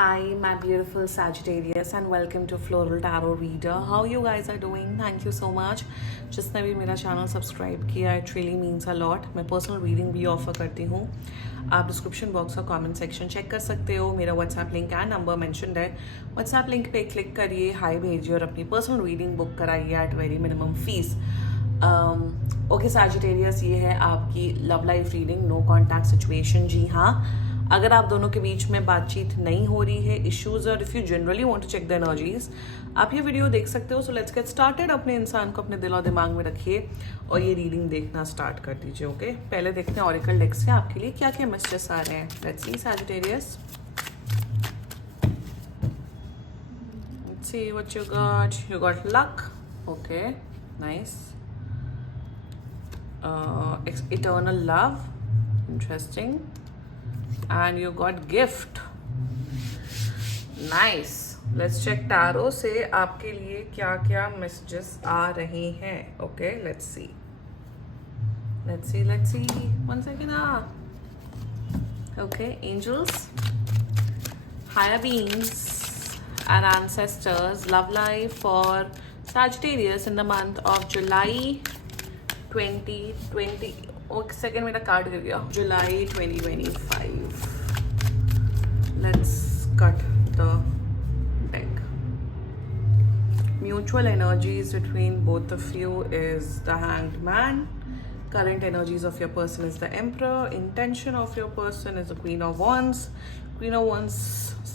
Hi, my beautiful Sagittarius, and welcome to Floral Tarot Reader. How you guys are doing? Thank you so much. जिसने भी मेरा channel subscribe किया, it really means a lot. मैं personal reading भी offer करती हूँ. आप description box और कमेंट सेक्शन चेक कर सकते हो. मेरा WhatsApp link and number mentioned है. व्हाट्सएप लिंक पे क्लिक करिए, हाई भेजिए और अपनी पर्सनल रीडिंग बुक कराइए at very minimum fees. Okay Sagittarius, ये है आपकी love life reading, no contact situation. जी हाँ, अगर आप दोनों के बीच में बातचीत नहीं हो रही है, इश्यूज, और if you generally want to check the energies, आप ये वीडियो देख सकते हो. So let's get started. अपने इंसान को अपने दिल और दिमाग में रखिए और ये रीडिंग देखना स्टार्ट कर दीजिए. ओके, पहले देखते हैं ऑरिकल डेक से आपके लिए क्या क्या मैसेजेस आ रहे हैं. Let's see Sagittarius, let's see what you got. You got luck. Okay, nice. Eternal love, interesting. And you got gift. Nice. Let's check tarot से आपके लिए क्या क्या messages आ रहे हैं. Okay, let's see. Let's see. 1 second. Okay, angels, higher beings, and ancestors. Love life for Sagittarius in the month of July 2020. एक second, मेरा card गिर गया. जुलाई 2025. Let's cut the deck. Mutual energies between both of you is the Hanged Man. Current energies of your person is the Emperor. Intention of your person is the Queen of Wands. Queen of Wands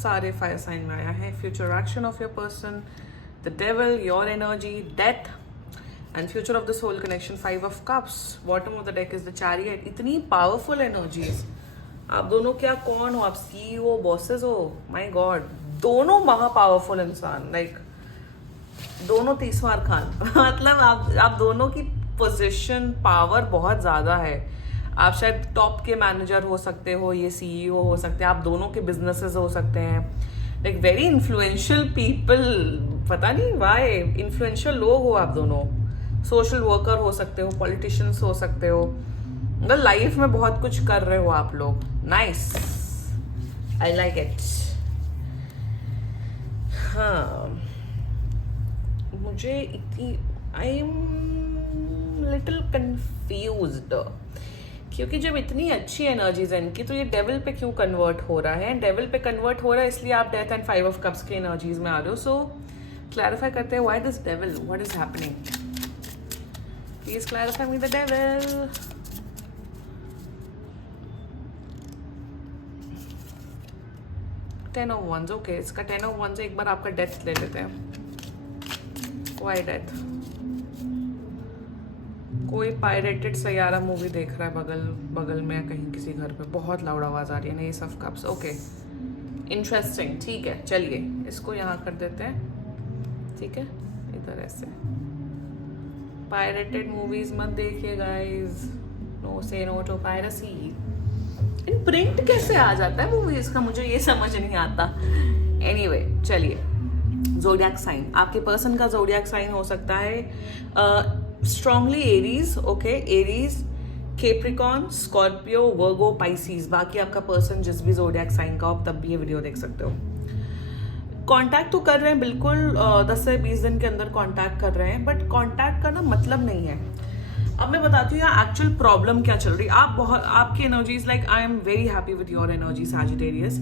सारे fire sign में आया है. Future action of your person, the Devil. Your energy, Death. And future of this whole connection, 5 of Cups. Bottom of the deck is the Chariot. इतनी powerful energies. आप दोनों क्या कौन हो? आप CEO, bosses हो? My God, दोनों महा powerful इंसान. Like दोनों तीसवार खान. मतलब आप दोनों की पोजीशन पावर बहुत ज़्यादा है. आप शायद टॉप के मैनेजर हो सकते हो, ये CEO हो सकते हैं, आप दोनों के बिजनेसेस हो सकते हैं. Like very influential people. पता नहीं वाई इन्फ्लुएंशियल लोग हो आप दोनों. सोशल वर्कर हो सकते हो, पॉलिटिशियंस हो सकते हो. मतलब लाइफ में बहुत कुछ कर रहे हो आप लोग. Nice, I like it. हाँ, मुझे इतनी आई एम लिटिल कंफ्यूज्ड, क्योंकि जब इतनी अच्छी एनर्जीज है इनकी, तो ये डेविल पे क्यों कन्वर्ट हो रहा है? डेविल पे कन्वर्ट हो रहा है इसलिए आप डेथ एंड 5 ऑफ कप्स के एनर्जीज में आ रहे हो. सो क्लैरिफाई करते हैं, why this devil, what is happening? Please clarify me the devil. Ten of Wands. Okay, इसका 10 of Wands है. एक बार आपका डेथ ले लेते हैं. Why death? कोई पायरेटेड सैयारा मूवी देख रहा है बगल में कहीं किसी घर पे. बहुत लाउड आवाज आ रही है. नहीं, सब कप्स. Okay, interesting. ठीक है, चलिए इसको यहाँ कर देते हैं. ठीक है, इधर ऐसे. पायरेटेड मूवीज मत देखिए guys. No say no to piracy. इन प्रिंट कैसे आ जाता है मूवीज का, मुझे ये समझ नहीं आता. एनीवे, चलिए. ज़ोडिएक साइन, आपके पर्सन का ज़ोडिएक साइन हो सकता है strongly Aries. Okay, Aries, Capricorn, Scorpio, Virgo, Pisces. बाकी आपका पर्सन जिस भी ज़ोडिएक साइन का हो, तब भी ये वीडियो देख सकते हो. कांटेक्ट तो कर रहे हैं बिल्कुल, 10 से 20 दिन के अंदर कांटेक्ट कर रहे हैं, बट कांटेक्ट का ना मतलब नहीं है. अब मैं बताती हूँ यहाँ एक्चुअल प्रॉब्लम क्या चल रही है. आपकी energies, like I am very happy with your energy Sagittarius.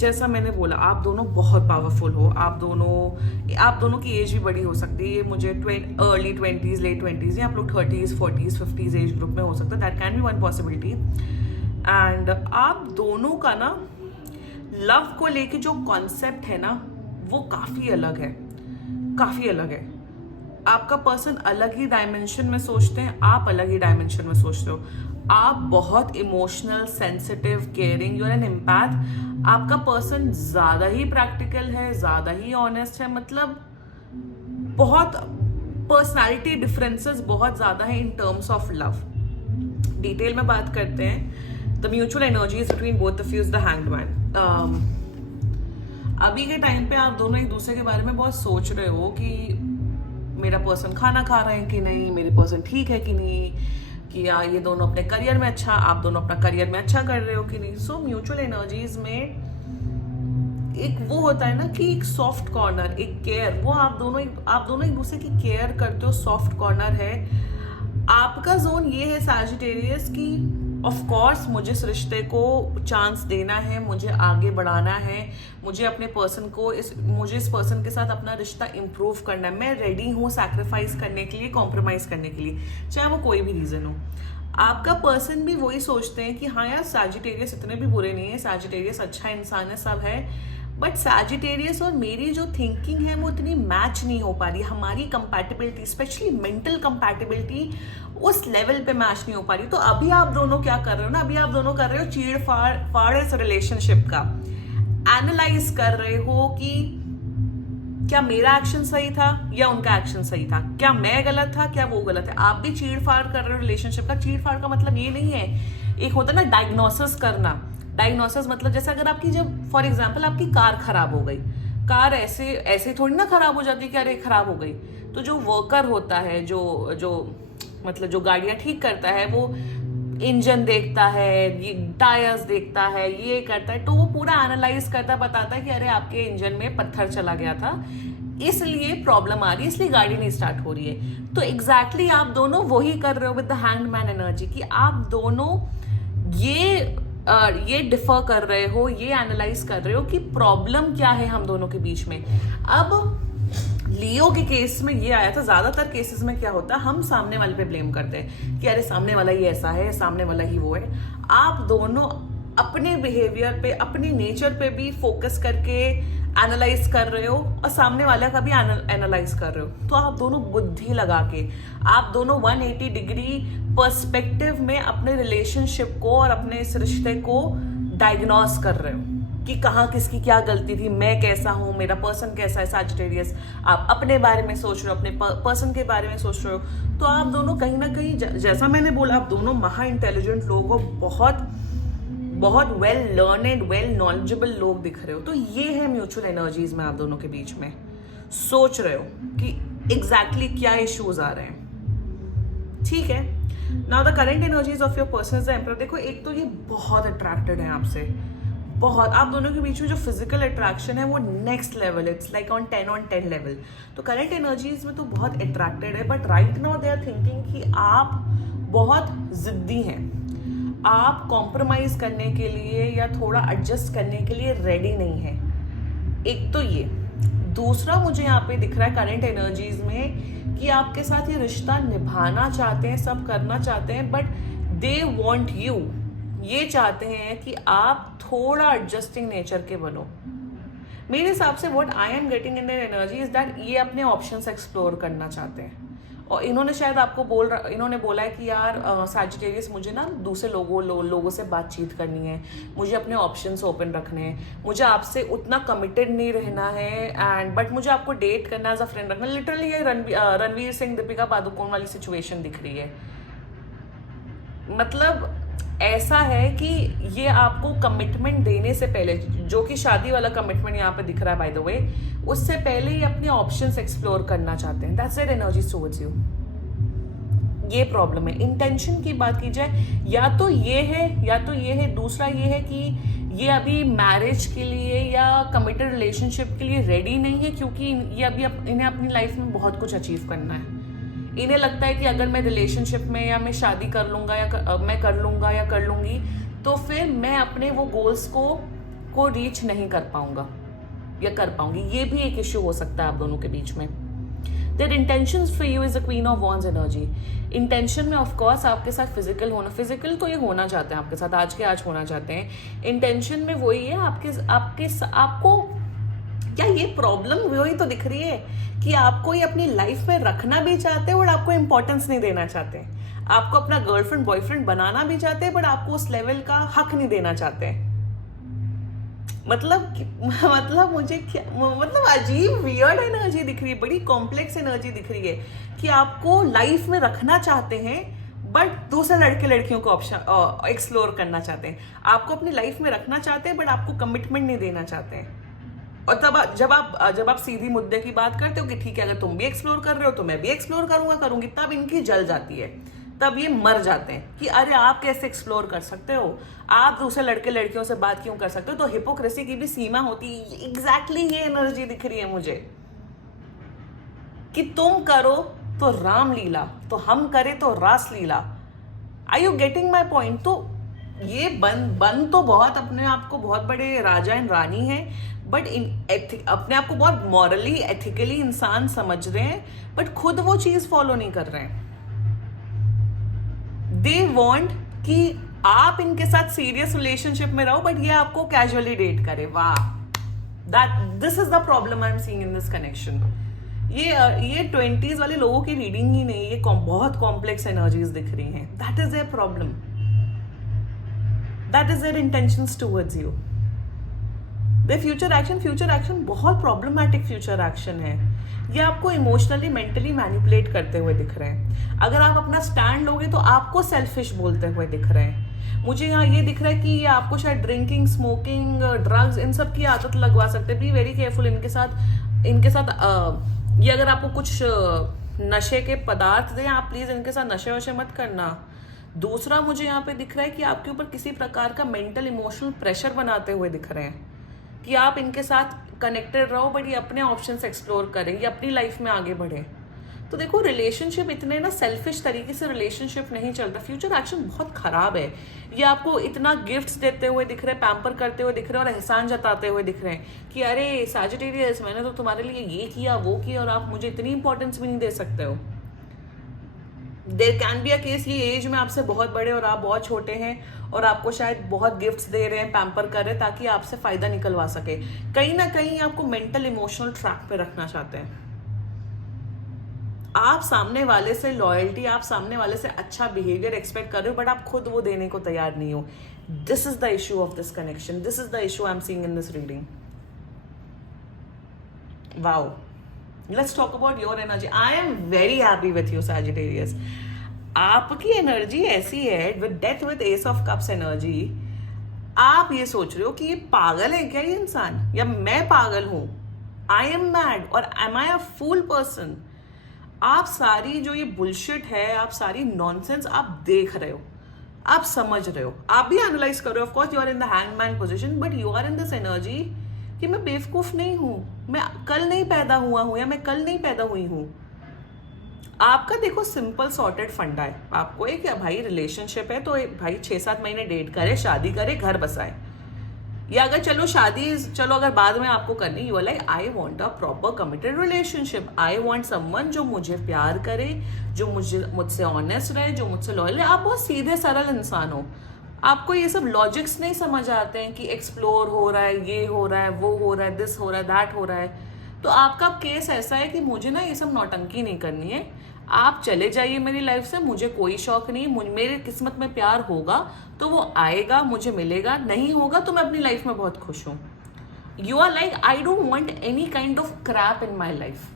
जैसा मैंने बोला, आप दोनों बहुत पावरफुल हो. आप दोनों की एज भी बड़ी हो सकती है. ये मुझे अर्ली 20s, लेट 20s, या आप लोग 30s, 40s, 50s age group में हो सकता है. That can be one possibility. And आप दोनों का ना लव को लेके जो कॉन्सेप्ट है ना, वो काफी अलग है. आपका पर्सन अलग ही डायमेंशन में सोचते हैं, आप अलग ही डायमेंशन में सोचते हो. आप बहुत emotional, sensitive, caring, you are an empath. आपका पर्सन ज्यादा ही प्रैक्टिकल है, ज्यादा ही ऑनेस्ट है. मतलब बहुत पर्सनालिटी डिफरेंसेस बहुत ज्यादा है in terms of love. Detail में बात करते हैं. The mutual energies between both of you is the hanged man. अभी के टाइम पे आप दोनों एक दूसरे के बारे में बहुत सोच रहे हो कि मेरा पर्सन खाना खा रहे हैं कि नहीं, मेरे पर्सन ठीक है कि नहीं, कि या ये दोनों अपने करियर में अच्छा, आप दोनों अपना करियर में अच्छा कर रहे हो कि नहीं. सो म्यूचुअल एनर्जीज में एक वो होता है ना कि एक सॉफ्ट कॉर्नर, एक केयर, वो आप दोनों एक दूसरे की केयर करते हो, सॉफ्ट कॉर्नर है। आपका जोन ये है सैजिटेरियस की ऑफ कोर्स मुझे इस रिश्ते को चांस देना है, मुझे आगे बढ़ाना है, मुझे अपने पर्सन को मुझे इस पर्सन के साथ अपना रिश्ता इम्प्रूव करना है, मैं रेडी हूँ सैक्रिफाइस करने के लिए, कॉम्प्रोमाइज करने के लिए, चाहे वो कोई भी रीजन हो। आपका पर्सन भी वही सोचते हैं कि हाँ यार सैजिटेरियस इतने भी बुरे नहीं है, सैजिटेरियस अच्छा इंसान है, सब है, बट सैजिटेरियस और मेरी जो थिंकिंग है वो इतनी मैच नहीं हो पा रही, हमारी कंपैटिबिलिटी स्पेशली मेंटल कंपैटिबिलिटी उस लेवल पे मैच नहीं हो पा रही। तो अभी आप दोनों क्या कर रहे हो ना, अभी आप दोनों कर रहे हो चीड़ फाड़ इस रिलेशनशिप का, एनालाइज कर रहे हो कि क्या मेरा एक्शन सही था या उनका एक्शन सही था, क्या मैं गलत था क्या वो गलत है। आप भी चीड़ फाड़ कर रहे हो रिलेशनशिप का। चीड़ फाड़ का मतलब ये नहीं है, एक होता है ना डायग्नोसिस करना। डायग्नोसिस मतलब जैसे अगर आपकी जब फॉर एग्जांपल आपकी कार खराब हो गई, कार ऐसे थोड़ी ना खराब हो जाती कि अरे खराब हो गई। तो जो वर्कर होता है, जो मतलब जो गाड़ियां ठीक करता है, वो इंजन देखता है, ये टायर्स देखता है, ये करता है, तो वो पूरा एनालाइज करता, बताता है कि अरे आपके इंजन में पत्थर चला गया था, इसलिए प्रॉब्लम आ रही है, इसलिए गाड़ी नहीं स्टार्ट हो रही है। तो एग्जैक्टली आप दोनों वही कर रहे हो विद द हैंगमैन एनर्जी, कि आप दोनों ये डिफर कर रहे हो, ये एनालाइज कर रहे हो कि प्रॉब्लम क्या है हम दोनों के बीच में। अब लियो के केस में ये आया था, ज्यादातर केसेस में क्या होता है, हम सामने वाले पे ब्लेम करते हैं कि अरे सामने वाला ही ऐसा है, सामने वाला ही वो है। आप दोनों अपने बिहेवियर पे, अपनी नेचर पे भी फोकस करके एनालाइज कर रहे हो और सामने वाला का भी एनालाइज कर रहे हो। तो आप दोनों बुद्धि लगा के, आप दोनों 180 डिग्री पर्सपेक्टिव में अपने रिलेशनशिप को और अपने इस रिश्ते को डायग्नोस कर रहे हो कि कहाँ किसकी क्या गलती थी, मैं कैसा हूँ, मेरा पर्सन कैसा है सैजिटेरियस। आप अपने बारे में सोच रहे हो, अपने पर्सन के बारे में सोच रहे हो। तो आप दोनों कहीं ना कहीं, जैसा मैंने बोला, आप दोनों महा इंटेलिजेंट लोग हो, बहुत वेल लर्नेड, वेल नॉलेजेबल लोग दिख रहे हो। तो ये है म्यूचुअल एनर्जीज में आप दोनों के बीच में सोच रहे हो कि एग्जैक्टली क्या इश्यूज आ रहे हैं। ठीक है, now the current energies of your person is the emperor. देखो, एक तो ये बहुत अट्रैक्टेड है आपसे, बहुत, आप दोनों के बीच में जो फिजिकल अट्रैक्शन है वो next level, it's like on 10 level. तो करंट एनर्जीज में तो बहुत अट्रैक्टेड है, but right now they are thinking कि आप बहुत जिद्दी हैं, आप कॉम्प्रोमाइज करने के लिए या थोड़ा एडजस्ट करने के लिए रेडी नहीं है। एक तो ये, दूसरा मुझे यहाँ पे दिख रहा है करंट एनर्जीज में कि आपके साथ ये रिश्ता निभाना चाहते हैं, सब करना चाहते हैं, बट दे वॉन्ट यू, ये चाहते हैं कि आप थोड़ा एडजस्टिंग नेचर के बनो। मेरे हिसाब से what I am getting in their energy is that ये अपने ऑप्शंस एक्सप्लोर करना चाहते हैं। और इन्होंने शायद आपको इन्होंने बोला है कि यार सैजिटेरियस, मुझे ना दूसरे लोगों से बातचीत करनी है, मुझे अपने ऑप्शंस ओपन रखने हैं, मुझे आपसे उतना कमिटेड नहीं रहना है, बट मुझे आपको डेट करना, एज अ फ्रेंड रखना। लिटरली ये रणवीर सिंह दीपिका पादुकोण वाली सिचुएशन दिख रही है। मतलब ऐसा है कि ये आपको कमिटमेंट देने से पहले, जो कि शादी वाला कमिटमेंट यहाँ पे दिख रहा है बाय द वे, उससे पहले ही अपने ऑप्शंस एक्सप्लोर करना चाहते हैं। That's their energy towards you. ये प्रॉब्लम है। इंटेंशन की बात की जाए, या तो ये है, दूसरा ये है कि ये अभी मैरिज के लिए या कमिटेड रिलेशनशिप के लिए रेडी नहीं है, क्योंकि ये अभी इन्हें अपनी लाइफ में बहुत कुछ अचीव करना है। इन्हें लगता है कि अगर मैं रिलेशनशिप में या मैं शादी कर लूँगा या मैं कर लूँगा या कर लूँगी, तो फिर मैं अपने वो गोल्स को रीच नहीं कर पाऊँगा या कर पाऊँगी। ये भी एक इश्यू हो सकता है आप दोनों के बीच में। Their intentions for you is the queen of wands energy. Intention में ऑफ कोर्स आपके साथ फिजिकल तो ये होना चाहते हैं आपके साथ, आज के आज होना चाहते हैं। इंटेंशन में वही है आपको क्या ये प्रॉब्लम वही तो दिख रही है कि आपको ये अपनी लाइफ में रखना भी चाहते हैं और आपको इंपॉर्टेंस नहीं देना चाहते। आपको अपना गर्लफ्रेंड बॉयफ्रेंड बनाना भी चाहते हैं, बट आपको उस लेवल का हक नहीं देना चाहते। मतलब मुझे क्या, मतलब अजीब वियर्ड एनर्जी दिख रही है, बड़ी कॉम्प्लेक्स एनर्जी दिख रही है कि आपको लाइफ में रखना चाहते हैं, बट दूसरे लड़के लड़कियों को ऑप्शन एक्सप्लोर करना चाहते हैं। आपको अपनी लाइफ में रखना चाहते हैं, बट आपको कमिटमेंट नहीं देना चाहते हैं। और तब जब आप सीधी मुद्दे की बात करते हो कि ठीक है, अगर तुम भी एक्सप्लोर कर रहे हो तो मैं भी एक्सप्लोर करूंगी, तब इनकी जल जाती है। तब ये मर जाते हैं कि अरे आप कैसे एक्सप्लोर कर सकते हो, आप दूसरे लड़के लड़कियों से बात क्यों कर सकते हो। तो हिपोक्रेसी की भी सीमा होती है। एग्जैक्टली ये एनर्जी दिख रही है मुझे कि तुम करो तो रामलीला, तो हम करें तो Raslila. Are you getting my point? तो ये बन तो बहुत अपने आप को बहुत बड़े राजा एंड रानी है, बट अपने आप को बहुत मॉरली एथिकली इंसान समझ रहे हैं, बट खुद वो चीज फॉलो नहीं कर रहे हैं। दे वॉन्ट कि आप इनके साथ सीरियस रिलेशनशिप में रहो, बट ये आपको कैजुअली डेट करे। वाह, this is the problem I am seeing in this connection. ये 20s वाले लोगों की रीडिंग ही नहीं, ये बहुत कॉम्प्लेक्स एनर्जीज दिख रही हैं। That is their problem, that is their intentions towards you. Their future action बहुत प्रॉब्लमैटिक फ्यूचर एक्शन है। ये आपको इमोशनली मेंटली मैनिपुलेट करते हुए दिख रहे हैं। अगर आप अपना स्टैंड लोगे तो आपको सेल्फिश बोलते हुए दिख रहे हैं। मुझे यहाँ ये दिख रहा है कि ये आपको शायद ड्रिंकिंग, स्मोकिंग, ड्रग्स, इन सब की आदत लगवा सकते हैं। बी वेरी केयरफुल इनके साथ। ये अगर आपको कुछ नशे के पदार्थ दें, आप प्लीज इनके साथ नशे वशे मत करना। दूसरा, मुझे यहाँ पे दिख रहा है कि आपके ऊपर किसी प्रकार का मेंटल इमोशनल प्रेशर बनाते हुए दिख रहे हैं कि आप इनके साथ कनेक्टेड रहो, बट ये अपने ऑप्शंस एक्सप्लोर करें, ये अपनी लाइफ में आगे बढ़े। तो देखो, रिलेशनशिप इतने ना सेल्फिश तरीके से रिलेशनशिप नहीं चलता। फ्यूचर एक्शन बहुत खराब है। ये आपको इतना गिफ्ट्स देते हुए दिख रहे हैं, पैम्पर करते हुए दिख रहे हैं और एहसान जताते हुए दिख रहे हैं कि अरे सैजिटेरियस, मैंने तो तुम्हारे लिए ये किया वो किया और आप मुझे इतनी इंपॉर्टेंस भी नहीं दे सकते हो। There can be a case, ये एज में आपसे बहुत बड़े और आप बहुत छोटे हैं और आपको शायद बहुत गिफ्ट्स दे रहे हैं, पैम्पर कर रहे हैं ताकि आपसे फायदा निकलवा सके। कहीं ना कहीं आपको मेंटल इमोशनल ट्रैक पे रखना चाहते हैं। आप सामने वाले से लॉयल्टी, आप सामने वाले से अच्छा बिहेवियर एक्सपेक्ट कर रहे हो, बट आप खुद वो देने को तैयार नहीं हो। This is the issue of this connection, this is the issue I am seeing in this reading. Wow, let's talk about your energy. I am very happy with you Sagittarius. आपकी energy ऐसी है with death, with S of cups energy. आप ये सोच रहे हो कि ये पागल है क्या ये इंसान, या मैं पागल हूं, आई एम मैड और एम आई अ फूल पर्सन। आप सारी जो ये बुलशिट है, आप सारी नॉनसेंस आप देख रहे हो, आप समझ रहे हो, आप भी एनालाइज कर रहे हो। Of course you are in the hangman position, but you are in this energy कि मैं बेवकूफ नहीं हूं, मैं कल नहीं पैदा हुआ हूं या मैं कल नहीं पैदा हुई हूं। आपका देखो सिंपल सॉर्टेड फंडा है। आपको एक भाई रिलेशनशिप है तो भाई 6-7 महीने डेट करे, शादी करे, घर बसाए, या अगर चलो अगर बाद में आपको करनी, you are like I want a proper committed relationship, I want someone जो मुझे प्यार करे, जो मुझसे ऑनेस्ट रहे, जो मुझसे लॉयल रहे। आप बहुत सीधे सरल इंसान हो, आपको ये सब लॉजिक्स नहीं समझ आते हैं कि एक्सप्लोर हो रहा है, ये हो रहा है, वो हो रहा है, दिस हो रहा है, दैट हो रहा है। तो आपका केस ऐसा है कि मुझे ना ये सब नौटंकी नहीं करनी है, आप चले जाइए मेरी लाइफ से, मुझे कोई शौक नहीं। मेरे किस्मत में प्यार होगा तो वो आएगा, मुझे मिलेगा, नहीं होगा तो मैं अपनी लाइफ में बहुत खुश हूं। You are like I don't want any kind of crap in my life.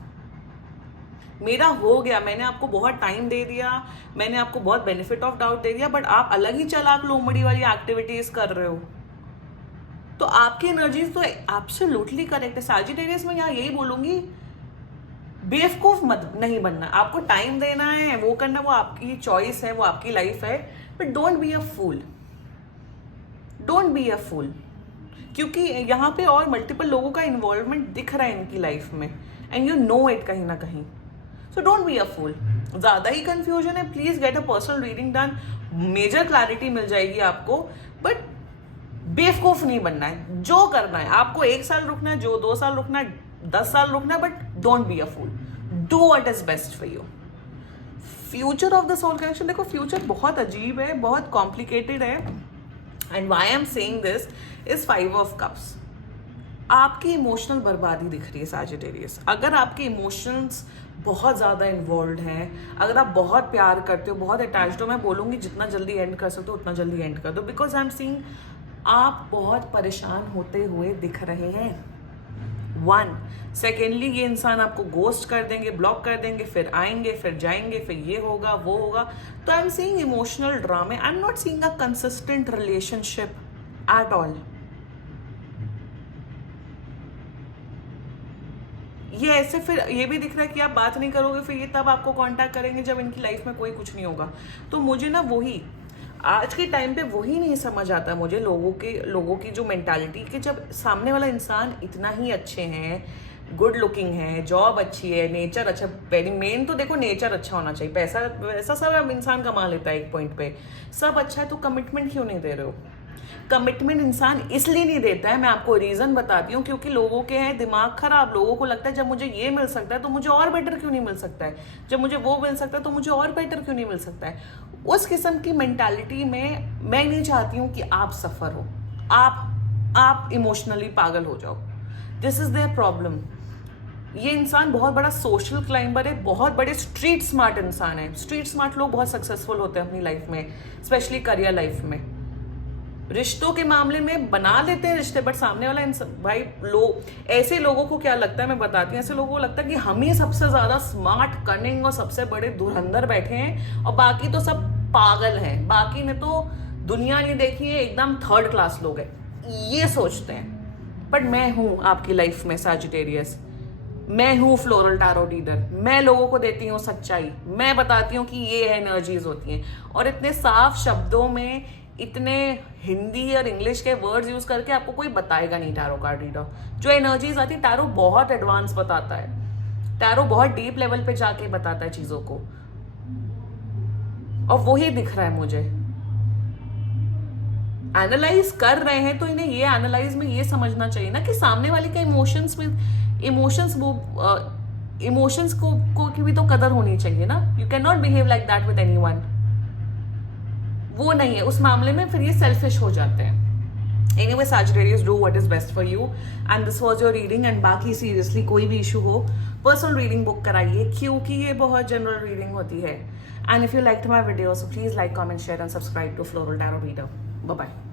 मेरा हो गया, मैंने आपको बहुत टाइम दे दिया, मैंने आपको बहुत बेनिफिट ऑफ डाउट दे दिया, बट आप अलग ही चालाक लोमड़ी वाली एक्टिविटीज कर रहे हो। तो आपकी एनर्जीज तो एब्सोल्युटली करेक्ट है। सैजिटेरियस में यहाँ यही बोलूंगी, बेवकूफ मत नहीं बनना, आपको टाइम देना है, वो करना, वो आपकी चॉइस है, वो आपकी लाइफ है, but don't be a fool, don't be a fool. क्योंकि यहाँ पे और मल्टीपल लोगों का इन्वॉल्वमेंट दिख रहा है इनकी लाइफ में, एंड यू नो इट कहीं ना कहीं। So don't be a fool. ज्यादा ही कंफ्यूजन है, please get a personal reading done, major clarity मिल जाएगी आपको, बट बेवकूफ नहीं बनना है। जो करना है आपको, 1 साल रुकना है, जो 2 साल रुकना है, 10 साल रुकना है, but don't be a fool, do what is best for you. Future of the soul connection, देखो फ्यूचर बहुत अजीब है, बहुत कॉम्प्लिकेटेड है, and why I am saying this is 5 of cups. आपकी इमोशनल बर्बादी दिख रही है सैजिटेरियस। अगर आपके इमोशंस बहुत ज़्यादा इन्वॉल्व हैं, अगर आप बहुत प्यार करते हो, बहुत अटैच्ड हो, मैं बोलूँगी जितना जल्दी एंड कर सकते हो उतना जल्दी एंड कर दो, बिकॉज आई एम सीइंग आप बहुत परेशान होते हुए दिख रहे हैं। 1 सेकेंडली, ये इंसान आपको गोस्ट कर देंगे, ब्लॉक कर देंगे, फिर आएंगे, फिर जाएंगे, फिर ये होगा वो होगा। तो आई एम सीइंग इमोशनल ड्रामे, I am not seeing a consistent relationship at all. ये ऐसे फिर ये भी दिख रहा है कि आप बात नहीं करोगे, फिर ये तब आपको कांटेक्ट करेंगे जब इनकी लाइफ में कोई कुछ नहीं होगा। तो मुझे ना वही आज के टाइम पे वही नहीं समझ आता मुझे, लोगों की जो मेंटालिटी कि जब सामने वाला इंसान इतना ही अच्छे हैं, गुड लुकिंग है, जॉब अच्छी है, नेचर अच्छा, वेरी मेन तो देखो नेचर अच्छा होना चाहिए, पैसा वैसा सब इंसान कमा लेता है एक पॉइंट पे, सब अच्छा है, तो कमिटमेंट क्यों नहीं दे रहे हो? कमिटमेंट इंसान इसलिए नहीं देता है, मैं आपको रीजन बताती हूँ, क्योंकि लोगों के हैं दिमाग खराब, लोगों को लगता है जब मुझे ये मिल सकता है तो मुझे और बेटर क्यों नहीं मिल सकता है, जब मुझे वो मिल सकता है तो मुझे और बेटर क्यों नहीं मिल सकता है। उस किस्म की मेंटालिटी में मैं नहीं चाहती हूँ कि आप सफर हो, आप इमोशनली पागल हो जाओ। This is their problem. ये इंसान बहुत बड़ा सोशल क्लाइंबर है, बहुत बड़े स्ट्रीट स्मार्ट इंसान है। स्ट्रीट स्मार्ट लोग बहुत सक्सेसफुल होते हैं अपनी लाइफ में, स्पेशली करियर लाइफ में। रिश्तों के मामले में बना लेते हैं रिश्ते, बट सामने वाला भाई ऐसे लोगों को क्या लगता है मैं बताती हूँ, ऐसे लोगों को लगता है कि हम ही सबसे ज्यादा स्मार्ट, कनिंग और सबसे बड़े धुरंधर बैठे हैं और बाकी तो सब पागल हैं, बाकी ने तो दुनिया नहीं देखी है, एकदम थर्ड क्लास लोग हैं, ये सोचते हैं। बट मैं हूं आपकी लाइफ में सजिटेरियस, मैं हूं फ्लोरल टैरो रीडर, मैं लोगों को देती हूँ सच्चाई, मैं बताती हूँ कि ये एनर्जीज होती हैं, और इतने साफ शब्दों में इतने हिंदी और इंग्लिश के वर्ड्स यूज करके आपको कोई बताएगा नहीं टैरो कार्ड रीडर। जो एनर्जीज आती है, टैरो बहुत एडवांस बताता है, टैरो बहुत डीप लेवल पे जाके बताता है चीजों को, और वही दिख रहा है मुझे। एनालाइज कर रहे हैं तो इन्हें ये एनालाइज में ये समझना चाहिए ना कि सामने वाले का इमोशंस को की भी तो कदर होनी चाहिए ना। You can not behave like that with anyone, वो नहीं है उस मामले में, फिर ये सेल्फिश हो जाते हैं। Anyway, Sagittarius, do what is best for you. And this was your reading. And बाकी सीरियसली कोई भी इशू हो, पर्सनल रीडिंग बुक कराइए, क्योंकि ये बहुत जनरल रीडिंग होती है। And if you liked my video, so please like, comment, share and subscribe to Floral Tarot Reader. Bye bye.